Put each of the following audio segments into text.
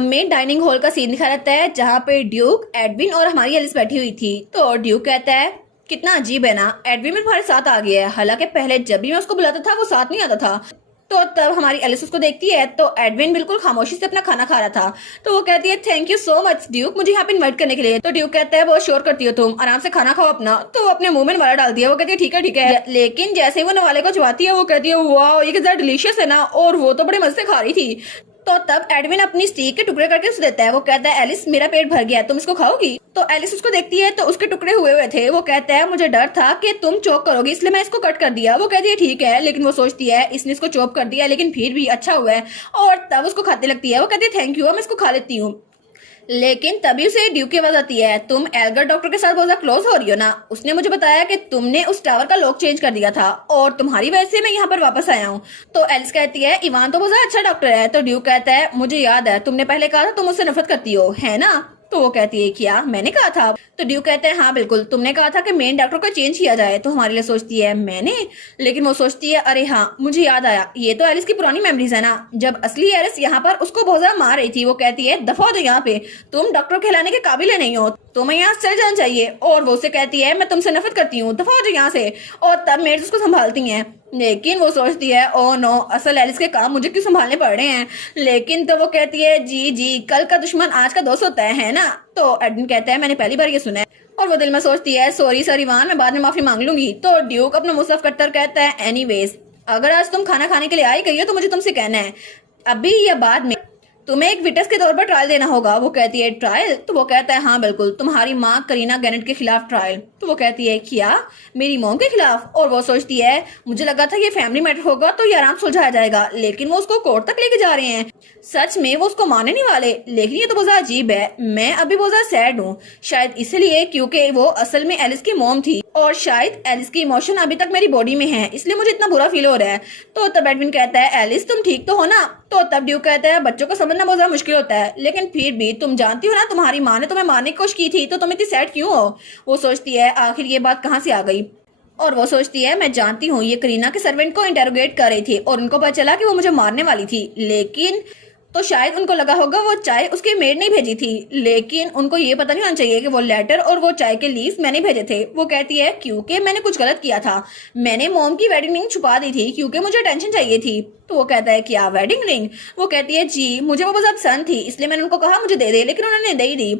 हमें dining hall का scene दिखा रहता है जहाँ पे ड्यूक, एडविन और हमारी एलिस बैठी हुई थी। तो ड्यूक कहता है कितना अजीब है ना, एडविन मेरे तुम्हारे साथ आ गया है, हालांकि पहले जब भी मैं उसको बुलाता था वो साथ नहीं आता था। तो तब हमारी एलिस उसको देखती है तो एडविन बिल्कुल खामोशी से अपना खाना खा रहा था। तो वो कहती है thank you so much Duke मुझे यहाँ पे इन्वाइट करने के लिए। तो ड्यूक कहता है बहुत शोर करती हो तुम, आराम से खाना खाओ अपना। तो वो अपने मुंह में नवाला डाल दिया। वो कहती है ठीक है, लेकिन जैसे ही वो नवाले को चबाती है वो कहती है वाह ये कितना डिलीशियस है ना, और वो तो बड़े मजे से खा रही थी। तो तब एडविन अपनी स्टीक के टुकड़े करके उसे देता है। वो कहता है एलिस मेरा पेट भर गया है, तुम इसको खाओगी? तो एलिस उसको देखती है तो उसके टुकड़े हुए थे। वो कहता है मुझे डर था कि तुम चॉप करोगी इसलिए मैं इसको कट कर दिया। वो कहती है ठीक है, लेकिन वो सोचती है इसने इसको चॉप कर दिया लेकिन फिर भी अच्छा हुआ है, और तब उसको खाने लगती है। वो कहती है थैंक यू, मैं इसको खा लेती हूँ। लेकिन तभी उसे ड्यूक की आवाज आती है तुम एल्गर डॉक्टर के साथ बहुत ज्यादा क्लोज हो रही हो ना, उसने मुझे बताया कि तुमने उस टावर का लॉक चेंज कर दिया था और तुम्हारी वजह से मैं यहाँ पर वापस आया हूँ। तो एलिस कहती है इवान तो बहुत ज्यादा अच्छा डॉक्टर है। तो ड्यूक कहता है मुझे याद है तुमने पहले कहा था तुम उससे नफरत करती हो है ना। तो वो कहती है क्या मैंने कहा था? तो ड्यूक कहते हैं हाँ बिल्कुल, तुमने कहा था कि मेन डॉक्टर को चेंज किया जाए। तो हमारे लिए सोचती है मैंने, लेकिन वो सोचती है अरे हाँ मुझे याद आया, ये तो एलिस की पुरानी मेमोरीज है ना, जब असली एलिस यहाँ पर उसको बहुत ज्यादा मार रही थी। वो कहती है दफा हो यहाँ पे, तुम डॉक्टर कहलाने के काबिल नहीं हो, तुम्हें यहाँ से चले जाना चाहिए। और वो उसे कहती है मैं तुमसे नफरत करती हूँ, दफा हो यहाँ से। और तब मेड्स उसको संभालती हैं, लेकिन वो सोचती है ओ नो असल एलिस के काम मुझे क्यों संभालने पड़ रहे हैं। लेकिन तो वो कहती है जी जी कल का दुश्मन आज का दोस्त होता है ना। तो एडविन कहता है मैंने पहली बार ये सुना है। और वो दिल में सोचती है सॉरी सर इवान, मैं बाद में माफी मांग लूंगी। तो ड्यूक अपना मुंह साफ करता कहता है एनीवेज अगर आज तुम खाना खाने के लिए आई गई हो तो मुझे तुमसे कहना है अभी या बाद में तुम्हें एक विटनेस के तौर पर ट्रायल देना होगा। वो कहती है ट्रायल? तो वो कहता है हाँ बिल्कुल, तुम्हारी माँ करीना गैनेट के खिलाफ ट्रायल। तो वो कहती है क्या मेरी मॉम के खिलाफ? और वो सोचती है मुझे लगा था ये फैमिली मैटर होगा तो ये आराम सुलझाया जाएगा, लेकिन वो उसको कोर्ट तक लेके जा रहे हैं। सच में वो उसको मारने नहीं वाले, लेकिन ये तो बहुत ज्यादा अजीब है। मैं अभी बहुत ज्यादा सैड हूँ, शायद इसलिए क्योंकि वो असल में एलिस की मॉम थी और शायद एलिस की इमोशन अभी तक मेरी बॉडी में है, इसलिए मुझे इतना बुरा फील हो रहा है। तो तब एडविन कहता है एलिस तुम ठीक तो हो ना? तो तब ड्यूक कहता है बच्चों को समझना बहुत ज्यादा मुश्किल होता है, लेकिन फिर भी तुम जानती हो ना तुम्हारी माँ ने तुम्हें मारने की कोशिश की थी, तो तुम इतनी सैड क्यों हो? वो सोचती है आखिर ये बात कहाँ से आ गई। और वो सोचती है मैं जानती हूँ ये करीना के सर्वेंट को इंटेरोगेट कर रही थी और उनको पता चला कि वो मुझे मारने वाली थी, लेकिन तो शायद उनको लगा होगा वो चाय उसके मेड ने भेजी थी, लेकिन उनको ये पता नहीं होना चाहिए कि वो लेटर और वो चाय के लीफ मैंने भेजे थे। वो कहती है क्योंकि मैंने कुछ गलत किया था, मैंने मॉम की वेडिंग रिंग छुपा दी थी क्योंकि मुझे टेंशन चाहिए थी। तो वो कहता है क्या वेडिंग रिंग? वो कहती है जी मुझे वो बहुत ज्यादा पसंद थी इसलिए मैंने उनको कहा मुझे दे दे, लेकिन उन्होंने दे ही दी।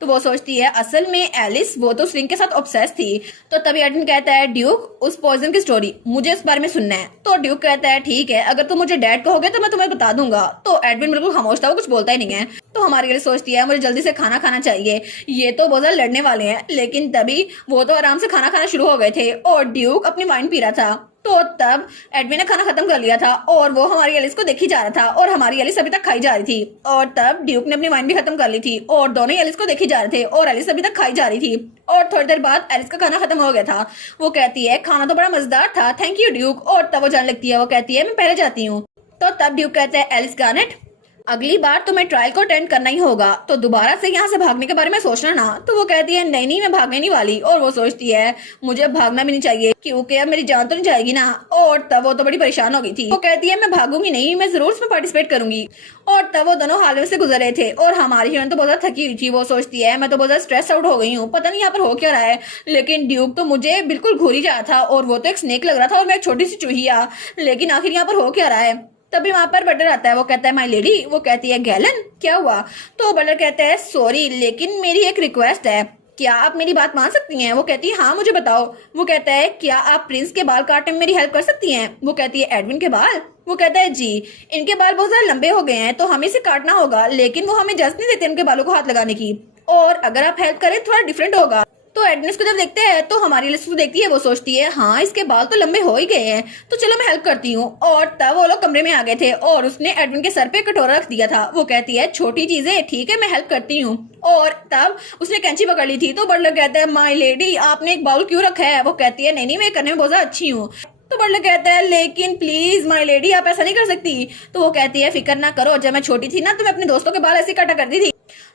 तो वो सोचती है असल में एलिस वो तो स्विंग के साथ ऑब्सेस थी। तो तभी एडविन कहता है ड्यूक उस पॉइजन की स्टोरी मुझे इस बारे में सुनना है। तो ड्यूक कहता है ठीक है अगर तुम मुझे डैड कहोगे तो मैं तुम्हें बता दूंगा। तो एडविन बिल्कुल खामोश था, वो कुछ बोलता ही नहीं है। तो हमारे लिए सोचती है मुझे जल्दी से खाना खाना चाहिए, ये तो बहुत ज्यादा लड़ने वाले हैं। लेकिन तभी वो तो आराम से खाना खाना शुरू हो गए थे और ड्यूक अपनी वाइन पी रहा था। तो तब एडविन ने खाना खत्म कर लिया था और वो हमारी एलिस को देखी जा रहा था और हमारी एलिस अभी तक खाई जा रही थी। और तब ड्यूक ने अपनी वाइन भी खत्म कर ली थी और दोनों ही एलिस को देखी जा रहे थे और एलिस अभी तक खाई जा रही थी। और थोड़ी देर बाद एलिस का खाना खत्म हो गया था। वो कहती है खाना तो बड़ा मजेदार था, थैंक यू ड्यूक। और तब वो जाने लगती है, वो कहती है मैं पहले जाती हूँ। तो तब ड्यूक कहता है एलिस गार्नेट अगली बार तुम्हें ट्रायल को अटेंड करना ही होगा, तो दोबारा से यहाँ से भागने के बारे में सोचना ना। तो वो कहती है नहीं नहीं मैं भागने नहीं वाली। और वो सोचती है मुझे भागना भी नहीं चाहिए क्योंकि अब मेरी जान तो नहीं जाएगी ना। और तब वो तो बड़ी परेशान हो गई थी। वो कहती है मैं भागूंगी नहीं, मैं जरूर इसमें पार्टिसिपेट करूंगी। और तब वो दोनों हालवे से गुजर रहे थे और हमारी हीरोइन तो बहुत ज्यादा थकी हुई थी। वो सोचती है मैं तो बहुत ज्यादा स्ट्रेस आउट हो गई हूँ, पता नहीं यहाँ पर हो क्या रहा है। लेकिन ड्यूक तो मुझे बिल्कुल घूरी जा रहा था और वो तो एक स्नेक लग रहा था और मैं एक छोटी सी चूहिया, लेकिन आखिर यहाँ पर हो क्या रहा है। तभी वहां पर बटलर आता है। वो कहता है माय लेडी। वो कहती है गैलन क्या हुआ? तो बटलर कहता है सॉरी लेकिन मेरी एक रिक्वेस्ट है, क्या आप मेरी बात मान सकती हैं? वो कहती है हाँ मुझे बताओ। वो कहता है क्या आप प्रिंस के बाल काटने में मेरी हेल्प कर सकती हैं? वो कहती है एडविन के बाल? वो कहता है जी इनके बाल बहुत ज्यादा लंबे हो गए हैं तो हमें इसे काटना होगा, लेकिन वो हमें इजाजत नहीं देते इनके बालों को हाथ लगाने की, और अगर आप हेल्प करें थोड़ा डिफरेंट होगा। तो एडविन को जब देखते हैं तो हमारी लिस्ट को देखती है। वो सोचती है हाँ इसके बाल तो लंबे हो ही गए हैं, तो चलो मैं हेल्प करती हूँ। और तब वो लोग कमरे में आ गए थे और उसने एडविन के सर पे कटोरा रख दिया था। वो कहती है छोटी चीजें ठीक है मैं हेल्प करती हूँ। और तब उसने कैंची पकड़ ली थी। तो बटलर कहता है माय लेडी आपने एक बाउल क्यों रखा है? वो कहती है नहीं नहीं मैं करने में बहुत ज्यादा अच्छी हूँ। तो बटलर कहता है लेकिन प्लीज माय लेडी आप ऐसा नहीं कर सकती। तो वो कहती है फिक्र ना करो, जब मैं छोटी थी ना तो मैं अपने दोस्तों के बाल ऐसे काटा करती थी।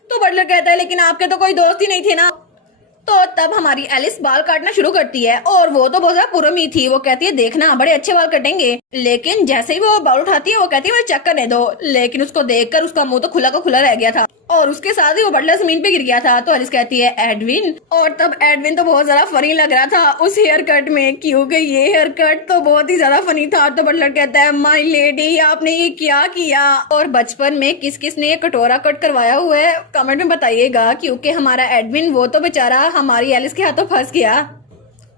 तो बटलर कहता है लेकिन आपके तो कोई दोस्त ही नहीं थे ना। तो तब हमारी एलिस बाल काटना शुरू करती है और वो तो बहुत ज्यादा पुरमी थी। वो कहती है देखना बड़े अच्छे बाल कटेंगे, लेकिन जैसे ही वो बाल उठाती है वो कहती है मुझे चेक करने दो, लेकिन उसको देखकर उसका मुंह तो खुला का खुला रह गया था और उसके साथ ही वो बटलर जमीन पे गिर गया था। तो एलिस कहती है एडविन, और तब एडविन तो बहुत ज्यादा फनी लग रहा था उस हेयर कट में, क्योंकि ये हेयर कट तो बहुत ही ज्यादा फनी था। तो बटलर कहता है माय लेडी आपने ये क्या किया, और बचपन में किस किस ने ये कटोरा कट करवाया हुआ है कमेंट में बताइएगा, क्योंकि हमारा एडविन वो तो बेचारा हमारी एलिस के हाथों फंस गया।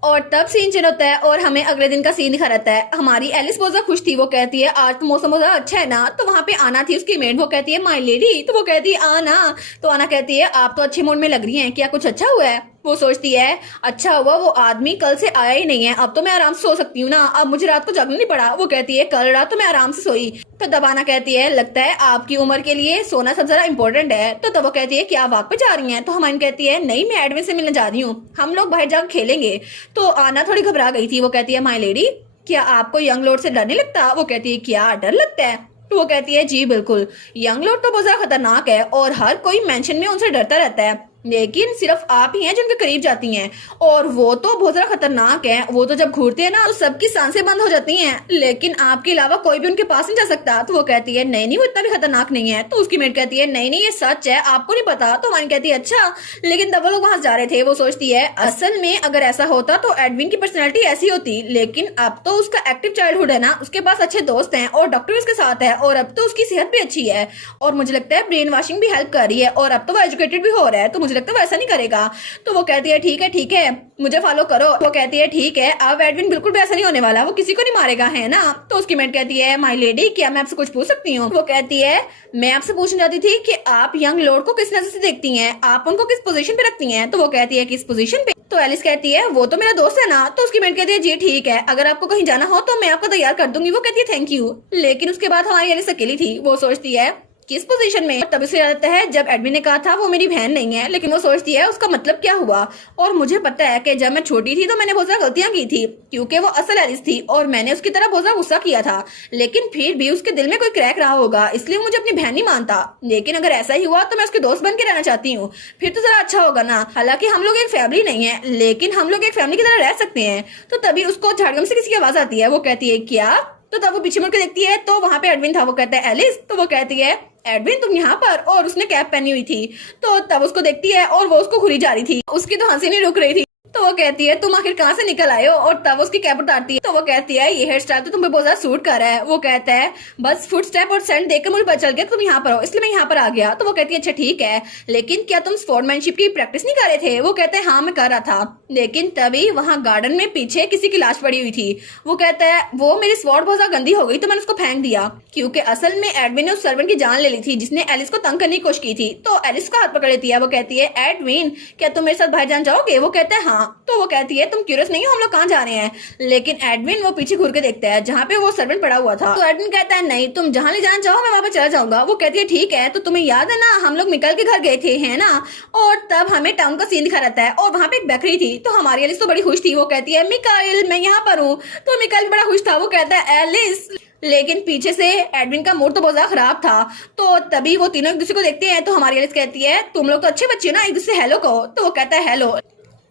और तब सीन चेंज होता है और हमें अगले दिन का सीन दिखा रहता है। हमारी एलिस बहुत ज्यादा खुश थी। वो कहती है आज तो मौसम बहुत ज्यादा अच्छा है ना। तो वहाँ पे आना थी उसकी मेड। वो कहती है माय लेडी, तो वो कहती है आना। तो आना कहती है आप तो अच्छे मूड में लग रही हैं, क्या कुछ अच्छा हुआ है। वो सोचती है अच्छा हुआ वो आदमी कल से आया ही नहीं है, अब तो मैं आराम से सो सकती हूँ ना, अब मुझे रात को जागना नहीं पड़ा। वो कहती है कल रात तो मैं आराम से सोई। तो दबाना कहती है लगता है आपकी उम्र के लिए सोना सबसे ज्यादा इंपॉर्टेंट है। तो तब वो कहती है क्या आप वॉक पे जा रही हैं। तो हमारी कहती है नहीं मैं एडविन से मिलने जा रही हूँ, हम लोग बाहर जाकर खेलेंगे। तो आना थोड़ी घबरा गई थी। वो कहती है माय लेडी क्या आपको यंग लॉर्ड से डर नहीं लगता। वो कहती है क्या डर लगता है। तो वो कहती है जी बिल्कुल, यंग लॉर्ड तो बहुत ज्यादा खतरनाक है और हर कोई मेंशन में उनसे डरता रहता है, लेकिन सिर्फ आप ही हैं जो उनके करीब जाती हैं, और वो तो बहुत ज्यादा खतरनाक है। वो तो जब घूरते हैं ना तो सबकी सांसें बंद हो जाती हैं, लेकिन आपके अलावा कोई भी उनके पास नहीं जा सकता। तो वो कहती है नहीं नहीं वो इतना भी खतरनाक नहीं है। तो उसकी मेट कहती है नहीं नहीं ये सच है, आपको नहीं पता। तो वाइन कहती है अच्छा, लेकिन तब वो लोग वहां जा रहे थे। वो सोचती है असल में अगर ऐसा होता तो एडविन की पर्सनैलिटी ऐसी होती, लेकिन अब तो उसका एक्टिव चाइल्डहुड है ना, उसके पास अच्छे दोस्त हैं और डॉक्टर उसके साथ है, और अब तो उसकी सेहत भी अच्छी है, और मुझे लगता है ब्रेन वॉशिंग भी हेल्प कर रही है, और अब तो वो एजुकेटेड भी हो रहा है, तो मुझे लगता है वो ऐसा नहीं करेगा। तो वो कहती है ठीक है मुझे फॉलो करो। वो कहती है ठीक है अब एडविन बिल्कुल भी ऐसा नहीं होने वाला, वो किसी को नहीं मारेगा है ना। तो उसकी मेट कहती है माय लेडी क्या मैं आपसे कुछ पूछ सकती हूँ। वो कहती है मैं आपसे पूछना चाहती थी कि आप यंग लॉर्ड को किस नजर से देखती हैं, आप उनको किस पोजीशन पे रखती हैं। तो वो कहती है किस पोजीशन पे। तो एलिस कहती है वो तो मेरा दोस्त है ना। तो उसकी मेट कहती है जी ठीक है, अगर आपको कहीं जाना हो तो मैं आपको तैयार कर दूंगी। वो कहती है थैंक यू। लेकिन उसके बाद हमारी एलिस अकेली थी। वो सोचती है किस पोजीशन में। तब उसे याद आता है जब एडमिन ने कहा था वो मेरी बहन नहीं है, लेकिन वो सोचती है उसका मतलब क्या हुआ। और मुझे पता है कि जब मैं छोटी थी तो मैंने बहुत ज्यादा गलतियां की थी, क्योंकि वो असल एलिस थी और मैंने उसकी तरह बहुत ज्यादा गुस्सा किया था, लेकिन फिर भी उसके दिल में कोई क्रैक रहा होगा, इसलिए मुझे अपनी बहन नहीं मानता। लेकिन अगर ऐसा ही हुआ तो मैं उसके दोस्त बन के रहना चाहती हूँ, फिर तो जरा अच्छा होगा ना। हालांकि हम लोग एक फैमिली नहीं है, लेकिन हम लोग एक फैमिली की तरह रह सकते हैं। तो तभी उसको झाड़ियों में से किसी की आवाज आती है। वो कहती है क्या। तो तब वो पीछे मुड़ के देखती है तो वहां पे एडविन था। वो कहता है एलिस। तो वो कहती है एडविन तुम यहाँ पर, और उसने कैप पहनी हुई थी। तो तब उसको देखती है और वो उसको घुरी जा रही थी, उसकी तो हंसी नहीं रुक रही थी। तो वो कहती है तुम आखिर कहाँ से निकल आए हो, और तब उसकी कैप उतारती है। तो वो कहती है ये हेयर स्टाइल तो तुम्हें बहुत ज्यादा सूट कर रहा है। वो कहता है बस फुट स्टेप और सेंट देखकर मुझे पता चल गया तुम यहाँ पर हो, इसलिए मैं यहाँ पर आ गया। तो वो कहती है अच्छा ठीक है, लेकिन क्या तुम स्पोर्ट्समैनशिप की प्रैक्टिस नहीं कर रहे थे। वो कहते हैं हाँ मैं कर रहा था, लेकिन तभी वहाँ गार्डन में पीछे किसी की लाश पड़ी हुई थी। वो कहता है वो मेरी स्वॉर्ड बहुत ज्यादा गंदी हो गई तो मैंने उसको फेंक दिया, क्योंकि असल में एडविन ने उस सर्वेंट की जान ले ली थी जिसने एलिस को तंग करने की कोशिश की थी। तो एलिस का हाथ पकड़ लेती है। वो कहती है एडविन क्या तुम मेरे साथ बाहर जान जाओगे। वो कहता है हाँ। तो वो कहती है तुम क्यूरियस नहीं हो हम लोग कहाँ जा रहे हैं। लेकिन एडविन वो पीछे घूर के देखता है जहाँ पे वो सर्वेंट पड़ा हुआ था। तो एडविन कहता है नहीं तुम जहाँ ले जाना चाहो मैं वहाँ पे चला जाऊंगा। वो कहती है ठीक है, तो तुम्हें याद है ना हम लोग मिकाइल के घर गए थे है ना। और तब हमें टाउन का सीन दिखा रहता है और वहाँ पे एक बेकरी थी। तो हमारी एलिस तो बड़ी खुश थी। वो कहती है मिकाइल मैं यहाँ पर हूँ। तो मिकाइल बड़ा खुश था। वो कहता है एलिस, लेकिन पीछे से एडविन का मूड तो बहुत ज्यादा खराब था। तो तभी वो तीनों एक दूसरे को देखते हैं। तो हमारी एलिस कहती है तुम लोग तो अच्छे बच्चे हो ना, एक दूसरे से हेलो कहो। तो वो कहता है हेलो,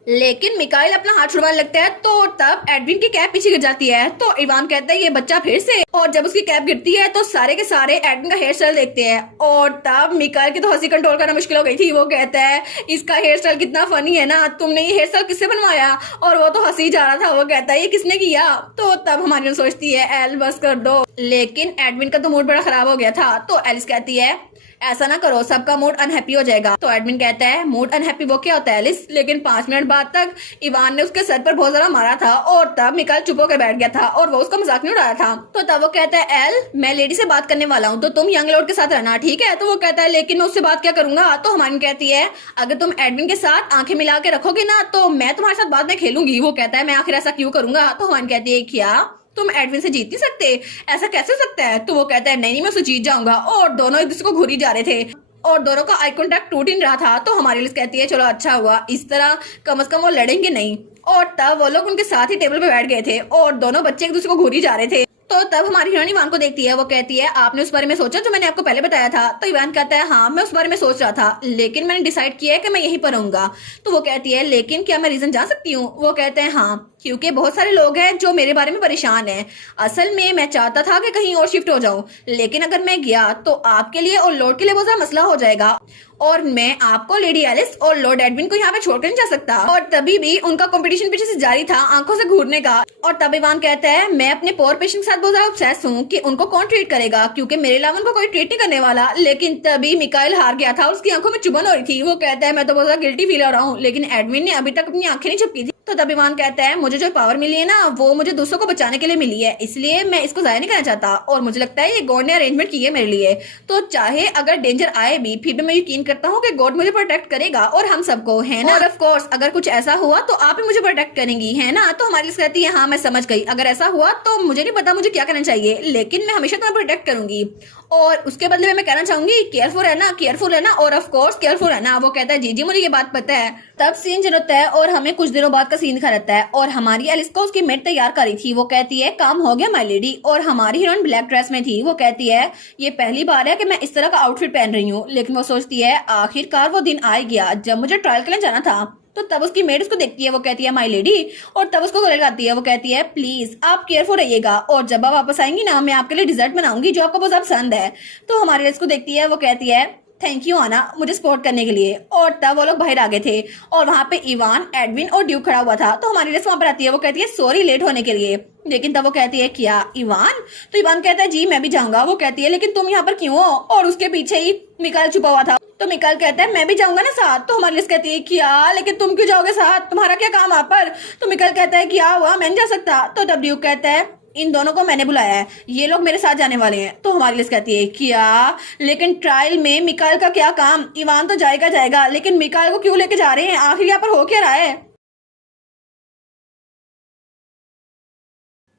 लेकिन मिकाइल अपना हाथ छुड़वाने लगता है। तो तब एडविन की कैप पीछे गिर जाती है। तो इवान कहता है ये बच्चा फिर से, और जब उसकी कैप गिरती है तो सारे के सारे एडविन का हेयर स्टाइल देखते हैं। और तब मिकाइल की तो हंसी कंट्रोल करना मुश्किल हो गई थी। वो कहता है इसका हेयर स्टाइल कितना फनी है ना, तुमने ये हेयर स्टाइल किससे बनवाया। और वो तो हंसी जा रहा था। वो कहता है ये किसने किया। तो तब हमारी सोचती है एल बस कर दो, लेकिन एडविन का तो मूड बड़ा खराब हो गया था। तो एलिस कहती है ऐसा ना करो सबका मूड अनहैप्पी हो जाएगा। तो एडमिन कहता है मूड अनहैप्पी वो क्या होता है एलिस। लेकिन 5 मिनट बाद तक इवान ने उसके सर पर बहुत ज्यादा मारा था और तब मिकाइल चुप होकर बैठ गया था और वो उसका मजाक नहीं उड़ा रहा था। तो तब वो कहता है एल मैं लेडी से बात करने वाला हूँ तो तुम यंग लॉर्ड के साथ रहना ठीक है। तो वो कहता है लेकिन मैं उससे बात क्या करूंगा। तो हमारी कहती है अगर तुम एडमिन के साथ आंखें मिला के रखोगे ना तो मैं तुम्हारे साथ बाद में खेलूंगी। वो कहता है मैं आखिर ऐसा क्यों करूंगा। तो हमारी कहती है क्या तुम एडविन से जीत नहीं सकते, ऐसा कैसे हो सकता है। तो वो कहता है नहीं मैं उसे जीत जाऊंगा। और दोनों एक दूसरे को घूरी जा रहे थे और दोनों का आई कॉन्टैक्ट टूट ही रहा था। तो हमारी लिस्ट कहती है चलो अच्छा हुआ, इस तरह कम से कम वो लड़ेंगे नहीं। और तब वो लोग उनके साथ ही टेबल पे बैठ गए थे और दोनों बच्चे एक दूसरे को घूरी जा रहे थे। तो तब हमारी हीरोइन इवान को देखती है, वो कहती है आपने उस बारे में सोचा जो मैंने आपको पहले बताया था? तो इवान कहता है हाँ मैं उस बारे में सोच रहा था, लेकिन मैंने डिसाइड किया है कि मैं यहीं पर रहूंगा। तो वो कहती है लेकिन क्या मैं रीजन जान सकती हूँ? वो कहते हैं हाँ, क्योंकि बहुत सारे लोग हैं जो मेरे बारे में परेशान हैं। असल में मैं चाहता था कि कहीं और शिफ्ट हो जाऊं, लेकिन अगर मैं गया तो आपके लिए और लॉर्ड के लिए बहुत ज्यादा मसला हो जाएगा, और मैं आपको, लेडी एलिस और लॉर्ड एडविन को यहाँ पे छोड़कर नहीं जा सकता। और तभी भी उनका कंपटीशन पीछे से जारी था, आंखों से घूरने का। और तब इवान कहता है मैं अपने पोर पेशेंट के साथ बहुत ज्यादा ऑब्सेस हूँ कि उनको कौन ट्रीट करेगा, क्योंकि मेरे अलावा उनको कोई ट्रीट नहीं करने वाला। लेकिन तभी मिकाइल हार गया था, उसकी आंखों में चुभन हो रही थी। वो कहता है मैं तो बहुत ज्यादा गिल्टी फील हो रहा हूँ, लेकिन एडविन ने अभी तक अपनी आंखें नहीं झपकी थी। तो तब इवान कहता है मुझे जो पावर मिली है ना, वो मुझे दूसरों को बचाने के लिए मिली है, इसलिए मैं इसको जाया नहीं करना चाहता। और मुझे लगता है ये गॉड ने अरेंजमेंट की है मेरे लिए। तो चाहे अगर डेंजर आए भी, फिर भी मैं यकीन करता हूँ कि गॉड मुझे प्रोटेक्ट करेगा और हम सबको, है ना? और ऑफ कोर्स अगर कुछ ऐसा हुआ तो आप ही मुझे प्रोटेक्ट करेंगी, है ना? तो हमारी लिस्ट कहती है हाँ मैं समझ गई, अगर ऐसा हुआ तो मुझे नहीं पता मुझे क्या करना चाहिए, लेकिन मैं हमेशा तुम्हें प्रोटेक्ट करूंगी और उसके बदले में मैं कहना चाहूंगी केयरफुल है ना, केयरफुल है ना, और ऑफ कोर्स केयरफुल है ना। वो कहता है जी जी मुझे ये बात पता है। तब सीन जो होता है और हमें कुछ दिनों बाद का सीन दिखा रहता है और हमारी एलिस को उसकी मेड तैयार करी थी। वो कहती है काम हो गया माय लेडी, और हमारी हीरोइन ब्लैक ड्रेस में थी। वो कहती है ये पहली बार है कि मैं इस तरह का आउटफिट पहन रही हूँ, लेकिन वो सोचती है आखिरकार वो दिन आ गया जब मुझे ट्रायल के लिए जाना था। तो तब उसकी मेड उसको देखती है, वो कहती है माय लेडी, और तब उसको गले लगाती है। वो कहती है प्लीज आप केयरफुल रहिएगा, और जब आप वापस आएंगी ना मैं आपके लिए डिजर्ट बनाऊंगी जो आपको बहुत ज्यादा पसंद है। तो हमारी इसको देखती है, वो कहती है थैंक यू आना मुझे सपोर्ट करने के लिए। और तब वो लोग बाहर आ गए थे और वहां पे इवान, एडविन और ड्यूक खड़ा हुआ था। तो हमारी रेस वहां पर आती है, वो कहती है सॉरी लेट होने के लिए। लेकिन तब वो कहती है क्या इवान? तो इवान कहता है जी मैं भी जाऊंगा। वो कहती है लेकिन तुम यहाँ पर क्यों हो? और उसके पीछे ही मिकाइल छुपा हुआ था। तो मिकाइल कहता है मैं भी जाऊंगा ना साथ। तो हमारी लिस्ट कहती है क्या, लेकिन तुम क्यों जाओगे साथ, तुम्हारा क्या काम वहां पर? तो मिकाइल कहता है क्या हुआ, मैं नहीं जा सकता। तो तब ड्यूक कहता है इन दोनों को मैंने बुलाया है, ये लोग मेरे साथ जाने वाले हैं। तो हमारी लिस्ट कहती है क्या, लेकिन ट्रायल में मिकाइल का क्या काम? इवान तो जाएगा जाएगा, लेकिन मिकाइल को क्यों लेके जा रहे हैं? आखिर यहाँ पर हो क्या रहा है?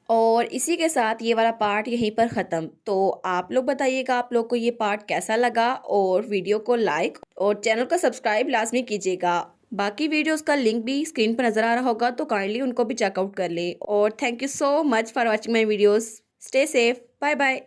और इसी के साथ ये वाला पार्ट यहीं पर ख़त्म। तो आप लोग बताइएगा आप लोग को ये पार्ट कैसा लगा, और वीडियो को लाइक और चैनल को सब्सक्राइब लाजमी कीजिएगा। बाकी वीडियोस का लिंक भी स्क्रीन पर नज़र आ रहा होगा, तो काइंडली उनको भी चेकआउट कर लें। और thank you so much for watching my videos. Stay safe, bye bye.